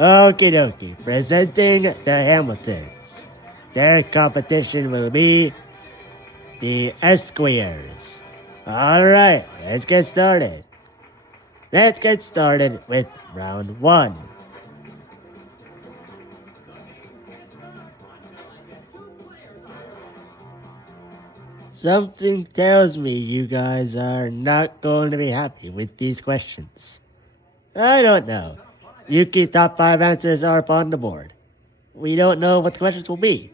Okie dokie, presenting the Hamiltons. Their competition will be the Esquires. Alright, let's get started. Let's get started with round 1. Something tells me you guys are not going to be happy with these questions. I don't know. Yuki, top 5 answers are up on the board. We don't know what the questions will be.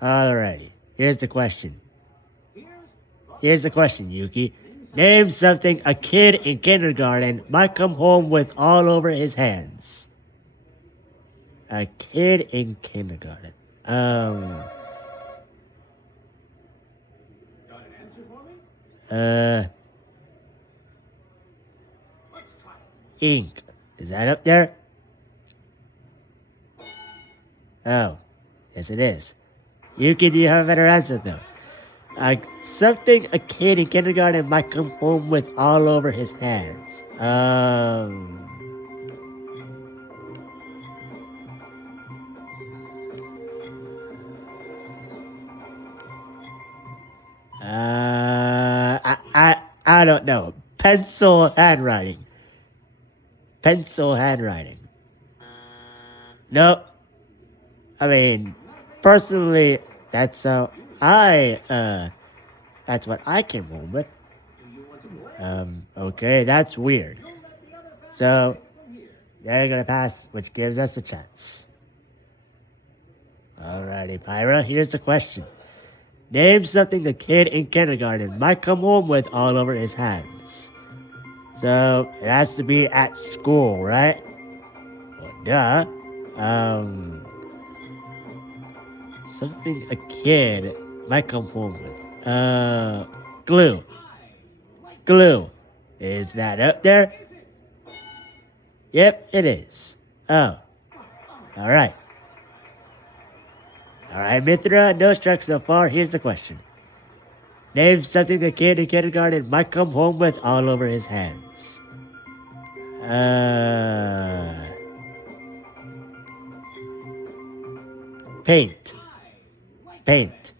Alrighty, here's the question. Here's the question, Yuki. Name something a kid in kindergarten might come home with all over his hands. A kid in kindergarten. Got an answer for me? Let's try it. Ink. Is that up there? Oh, yes it is. Yuki, do you have a better answer though? Something a kid in kindergarten might come home with all over his hands. I don't know. Pencil handwriting. Pencil handwriting. Nope. I mean, personally, that's what I came home with. Okay, that's weird. So, they're gonna pass, which gives us a chance. Alrighty, Pyra, here's the question. Name something the kid in kindergarten might come home with all over his hands. So, it has to be at school, right? Well, duh. Something a kid might come home with. Glue. Glue. Is that up there? Yep, it is. Oh. Alright. Alright, Mithra, no strikes so far. Here's the question. Name something the kid in kindergarten might come home with all over his hands. Paint. Paint.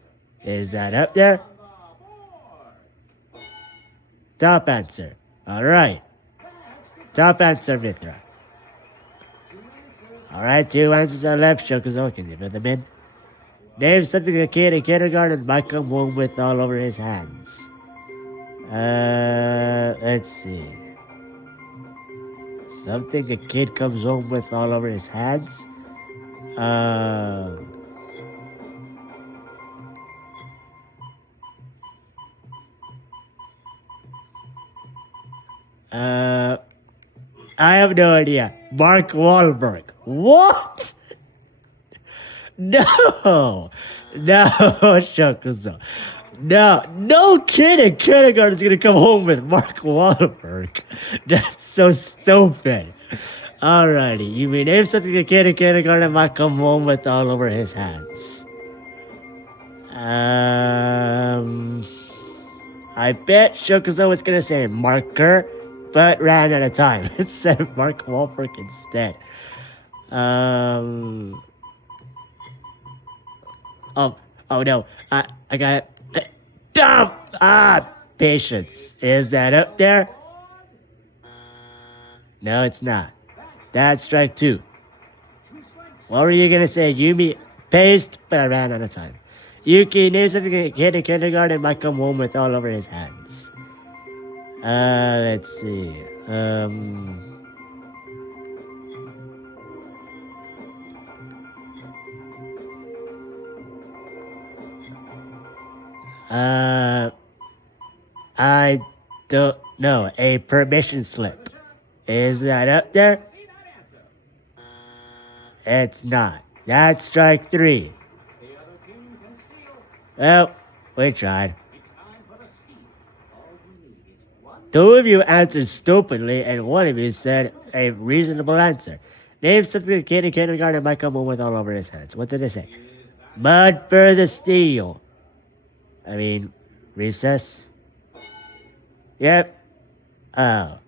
Is that up there? Top answer. Alright. Top answer, Mithra. Alright, 2 answers are left. Shokuzo, can you put them in? Name something a kid in kindergarten might come home with all over his hands. Let's see. Something a kid comes home with all over his hands? I have no idea. Mark Wahlberg. What? No, Shokuzo. No kid in kindergarten is gonna come home with Mark Wahlberg. That's so stupid. Alrighty, you mean name something a kid in kindergarten might come home with all over his hands. I bet Shokuzo was gonna say marker, but ran out of time. It said Mark Wahlberg instead. Oh no, I got it. Patience. Is that up there? No, it's not. That's strike 2. What were you gonna say? Yumi, paste, but I ran out of time. Yuki, name something a kid in kindergarten might come home with all over his hands. Let's see. I don't know. A permission slip. Is that up there? It's not. That's strike 3. Well, we tried. 2 of you answered stupidly, and 1 of you said a reasonable answer. Name something a kid in kindergarten might come home with all over his hands. What did it say? Mud for the steel. I mean, recess? Yep. Oh.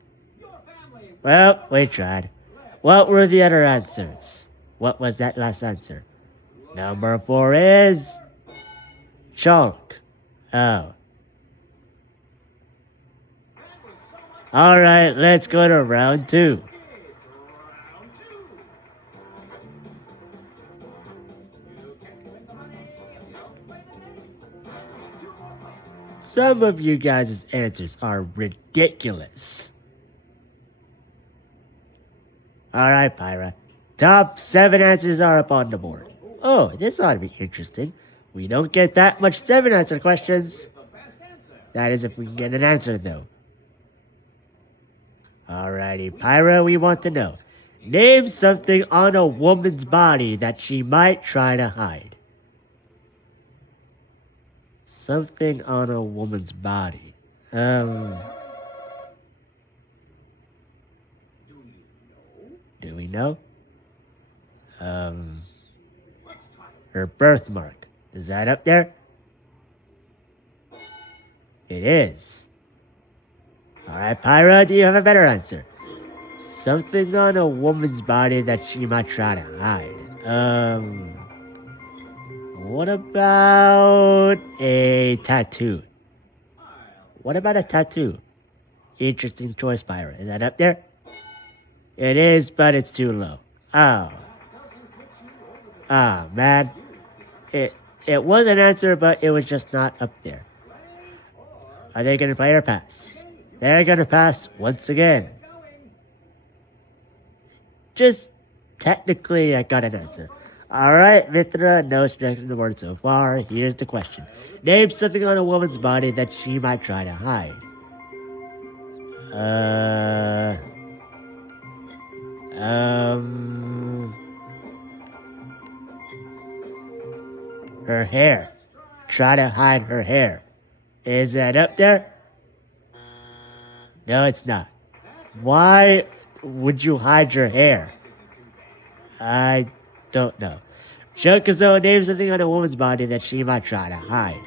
Well, we tried. What were the other answers? What was that last answer? Number 4 is chalk. Oh. Alright, let's go to round 2. Round two. You can win the money if you don't play the game. Two more players. Some of you guys' answers are ridiculous. Alright, Pyra. Top 7 answers are up on the board. Oh, this ought to be interesting. We don't get that much 7 answer questions. The best answer. That is if we can get an answer, though. Alrighty, Pyra, we want to know. Name something on a woman's body that she might try to hide. Something on a woman's body. Do you know? Do we know? Let's try it. Her birthmark. Is that up there? It is. Alright, Pyra, do you have a better answer? Something on a woman's body that she might try to hide. What about a tattoo? What about a tattoo? Interesting choice, Pyra. Is that up there? It is, but it's too low. Oh. Ah, man. It was an answer, but it was just not up there. Are they going to play or pass? They're going to pass once again. Just technically, I got an answer. Alright, Mithra, no strikes in the board so far. Here's the question. Name something on a woman's body that she might try to hide. Her hair. Try to hide her hair. Is that up there? No, it's not. Why would you hide your hair? I don't know. Shokuzo, name something on a woman's body that she might try to hide.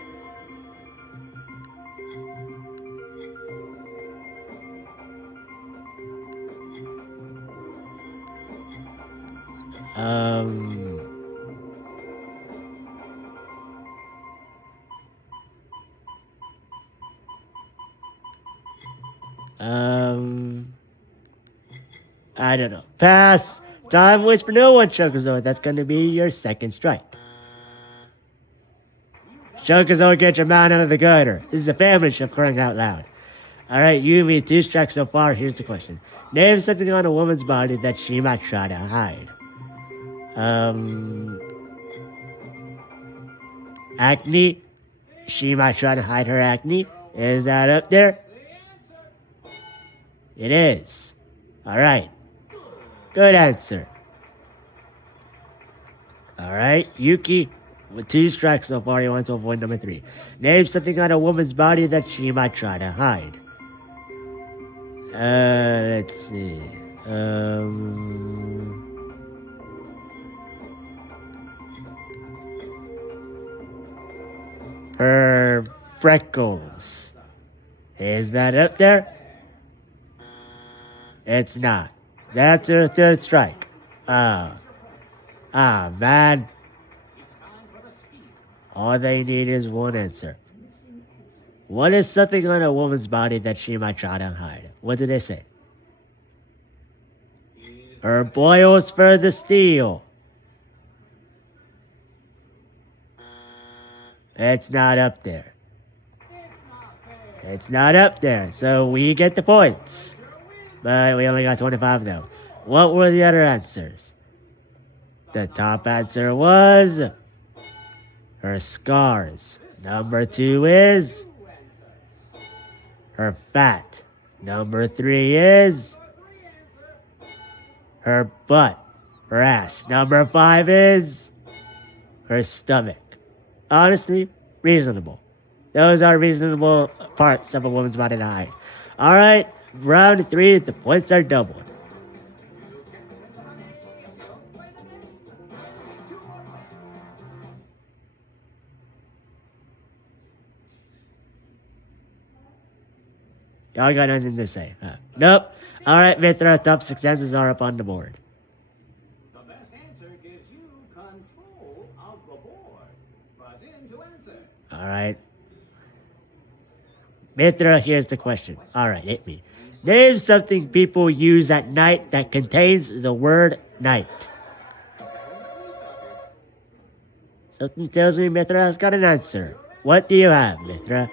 I don't know. Pass. Time waits for no one, Shokuzo. That's going to be your second strike. Shokuzo, get your man out of the gutter. This is a family show, crying out loud. Alright, Yumi, 2 strikes so far. Here's the question. Name something on a woman's body that she might try to hide. Acne. She might try to hide her acne. Is that up there? It is. Alright. Good answer. Alright, Yuki, with 2 strikes so far, you want to avoid number 3. Name something on a woman's body that she might try to hide. Let's see. Her freckles. Is that up there? It's not. That's her 3rd strike. Man. All they need is one answer. What is something on a woman's body that she might try to hide? What did they say? Her boils for the steel. It's not up there. It's not up there, so we get the points. But we only got 25 though. What were the other answers? The top answer was her scars. Number 2 is her fat. Number 3 is her butt. Her ass. Number 5 is her stomach. Honestly, reasonable. Those are reasonable parts of a woman's body to hide. Alright, round 3, the points are doubled. Y'all got nothing to say. Huh? Nope. All right, Mithra, top 6 answers are up on the board. The best answer gives you control of the board. Buzz in to answer. All right. Mithra, here's the question. All right, hit me. Name something people use at night that contains the word night. Something tells me Mithra has got an answer. What do you have, Mithra?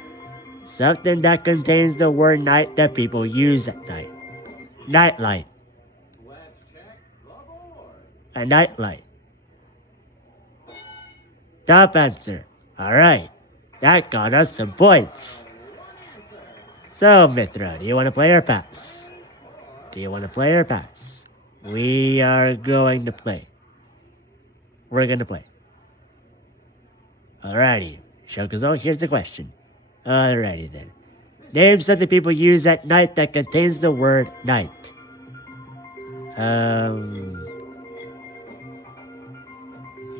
Something that contains the word night that people use at night. Nightlight. Let's check the board. A nightlight. Top answer. All right. That got us some points. So, Mithra, do you want to play or pass? Do you want to play or pass? We are going to play. We're going to play. Alrighty. Shokuzo, here's the question. Alrighty then. Name something people use at night that contains the word night.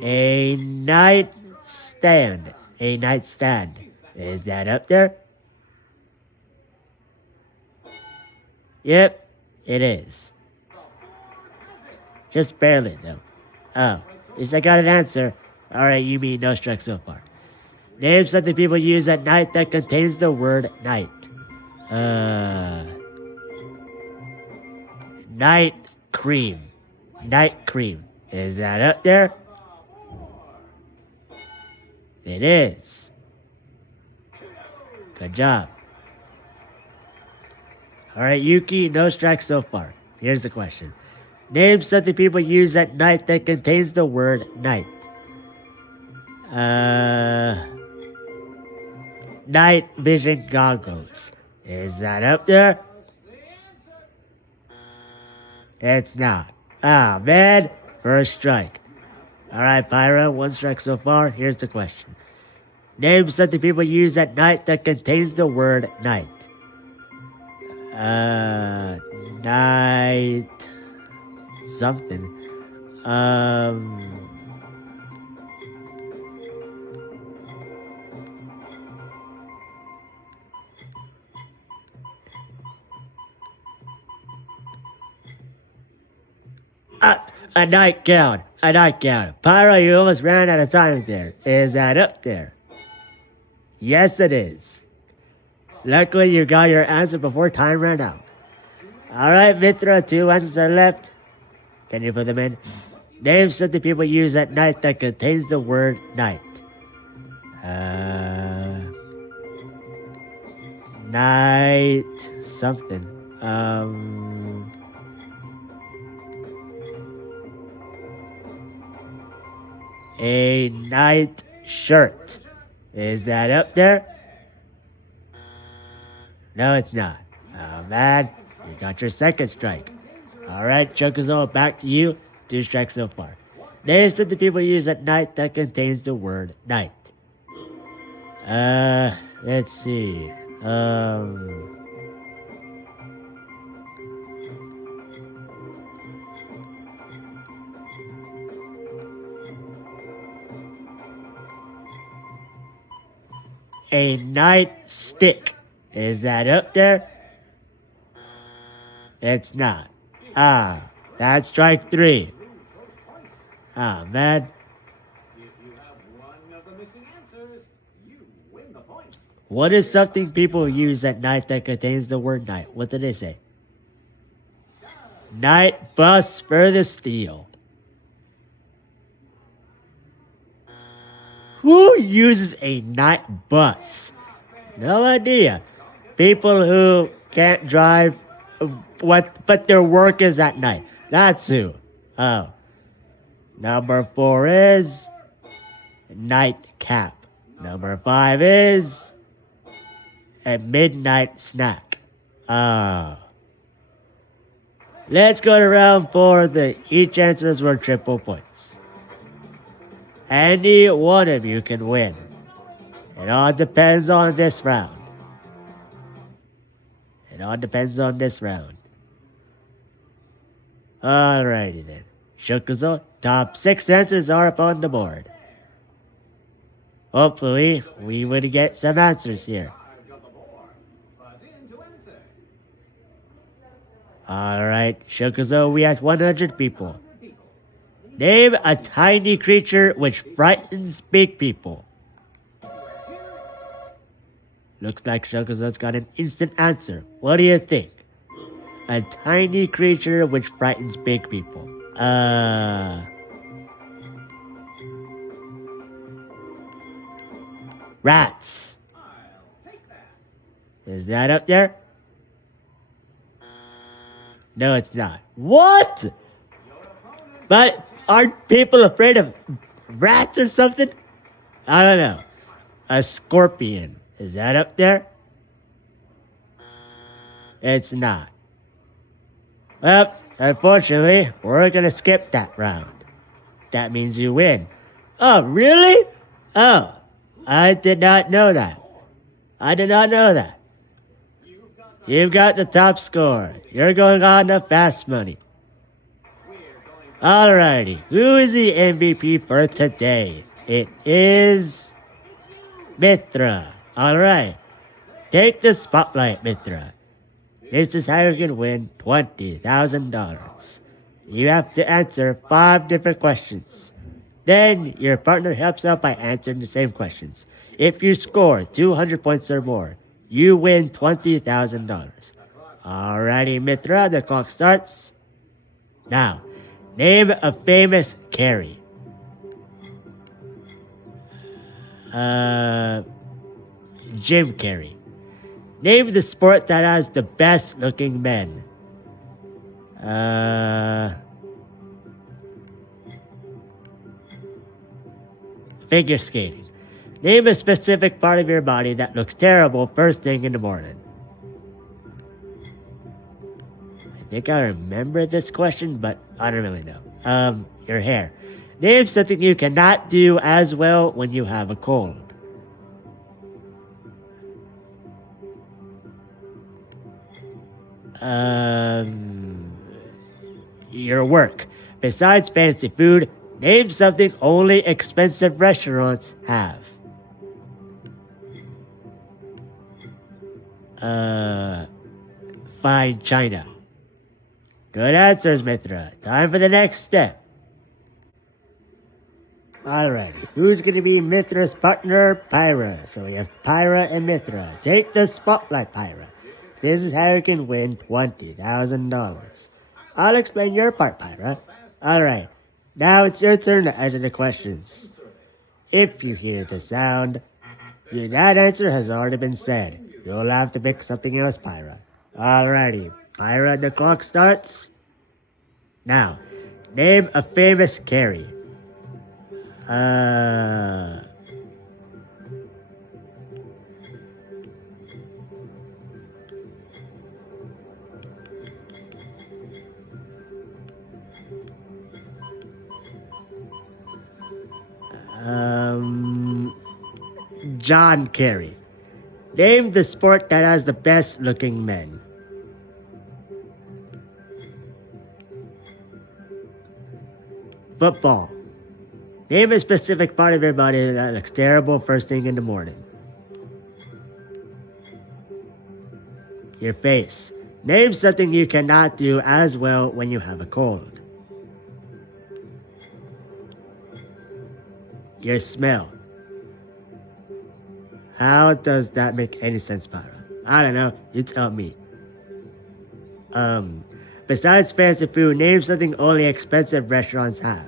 A nightstand. A nightstand. Is that up there? Yep, it is. Just barely, though. Oh, at least I got an answer. Alright, you mean no strike so far. Name something people use at night that contains the word night. Night cream. Night cream. Is that up there? It is. Good job. Alright, Yuki, no strikes so far. Here's the question. Name something people use at night that contains the word night. Night vision goggles. Is that up there? It's not. Ah, man. First strike. Alright, Pyra, 1 strike so far. Here's the question. Name something people use at night that contains the word night. Night something. A nightgown. A nightgown. Pyra, you almost ran out of time there. Is that up there? Yes, it is. Luckily, you got your answer before time ran out. Alright, Mithra, 2 answers are left. Can you put them in? Name something people use at night that contains the word night. Night something. A night shirt. Is that up there? No, it's not. Oh, man. You got your 2nd strike. Alright, Chocozo, back to you. 2 strikes so far. Name something people use at night that contains the word night. Let's see. A nightstick. Is that up there? It's not. Ah, that's strike 3. Ah, man. If you have one of the missing answers, you win the points. What is something people use at night that contains the word night? What did they say? Night bus for the steal. Who uses a night bus? No idea. People who can't drive, but their work is at night. That's who. Oh. Number 4 is nightcap. Number 5 is a midnight snack. Oh. Let's go to round 4. Each answer is worth triple points. Any one of you can win. It all depends on this round. It all depends on this round. Alrighty then. Shokuzo, top 6 answers are up on the board. Hopefully, we would get some answers here. Alright, Shokuzo, we asked 100 people. Name a tiny creature which frightens big people. Looks like Shokuzo's got an instant answer. What do you think? A tiny creature which frightens big people. Rats. Is that up there? No, it's not. What? But aren't people afraid of rats or something? I don't know. A scorpion. Is that up there? It's not. Well, unfortunately, we're gonna skip that round. That means you win. Oh, really? Oh, I did not know that. I did not know that. You've got the top score. You're going on the fast money. Alrighty, who is the MVP for today? It is Mithra. Alright, take the spotlight, Mithra. This is how you can win $20,000. You have to answer 5 different questions. Then your partner helps out by answering the same questions. If you score 200 points or more, you win $20,000. Alrighty, Mithra, the clock starts. Now, name a famous Carrie. Jim Carrey. Name the sport that has the best looking men. Figure skating. Name a specific part of your body that looks terrible first thing in the morning. I think I remember this question, but I don't really know. Your hair. Name something you cannot do as well when you have a cold. Your work. Besides fancy food, name something only expensive restaurants have. Fine china. Good answers, Mithra. Time for the next step. Alright, who's gonna be Mithra's partner? Pyra. So we have Pyra and Mithra. Take the spotlight, Pyra. This is how you can win $20,000. I'll explain your part, Pyra. Alright, now it's your turn to answer the questions. If you hear the sound, that answer has already been said. You'll have to pick something else, Pyra. Alrighty, Pyra, the clock starts. Now, name a famous Carrie. John Kerry. Name the sport that has the best looking men. Football. Name a specific part of your body that looks terrible first thing in the morning. Your face. Name something you cannot do as well when you have a cold. Your smell. How does that make any sense, Pyra? I don't know. You tell me. Besides fancy food, name something only expensive restaurants have.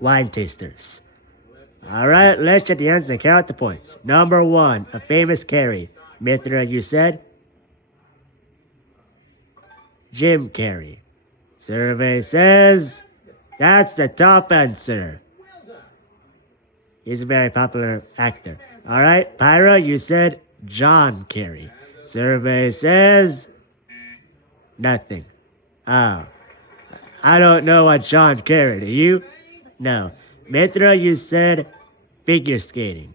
Wine tasters. Alright, let's check the answers and count the points. Number 1, a famous Carrie. Mithra, you said? Jim Carrey. Survey says that's the top answer. He's a very popular actor. Alright, Pyra, you said John Kerry. Survey says nothing. Oh. I don't know what John Kerry. Do you? No. Mithra, you said figure skating.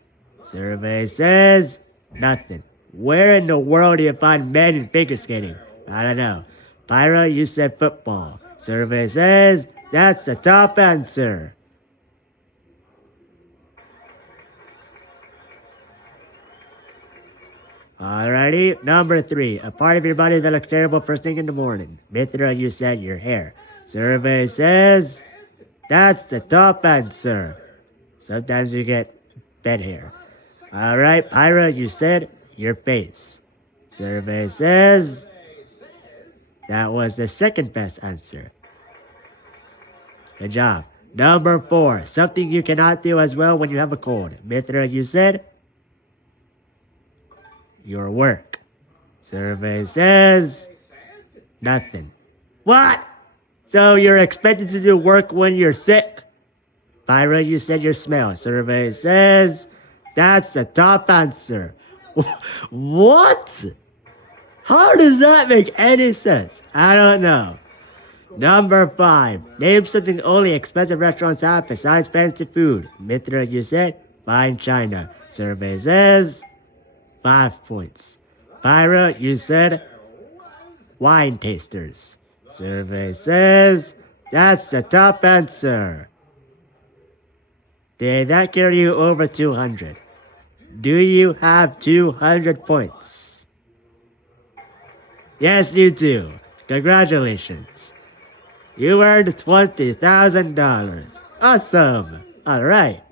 Survey says nothing. Where in the world do you find men in figure skating? I don't know. Pyra, you said football. Survey says that's the top answer. Alrighty, number 3. A part of your body that looks terrible first thing in the morning. Mithra, you said your hair. Survey says that's the top answer. Sometimes you get bed hair. Alright, Pyra, you said your face. Survey says that was the second best answer. Good job. Number 4. Something you cannot do as well when you have a cold. Mithra, you said your work. Survey says nothing. What? So you're expected to do work when you're sick? Pyra, you said your smell. Survey says that's the top answer. What? How does that make any sense? I don't know. Number 5. Name something only expensive restaurants have besides fancy food. Mithra, you said fine china. Survey says 5 points. Pyra, you said wine tasters. Survey says that's the top answer. Did that carry you over 200? Do you have 200 points? Yes, you do. Congratulations. You earned $20,000. Awesome. All right.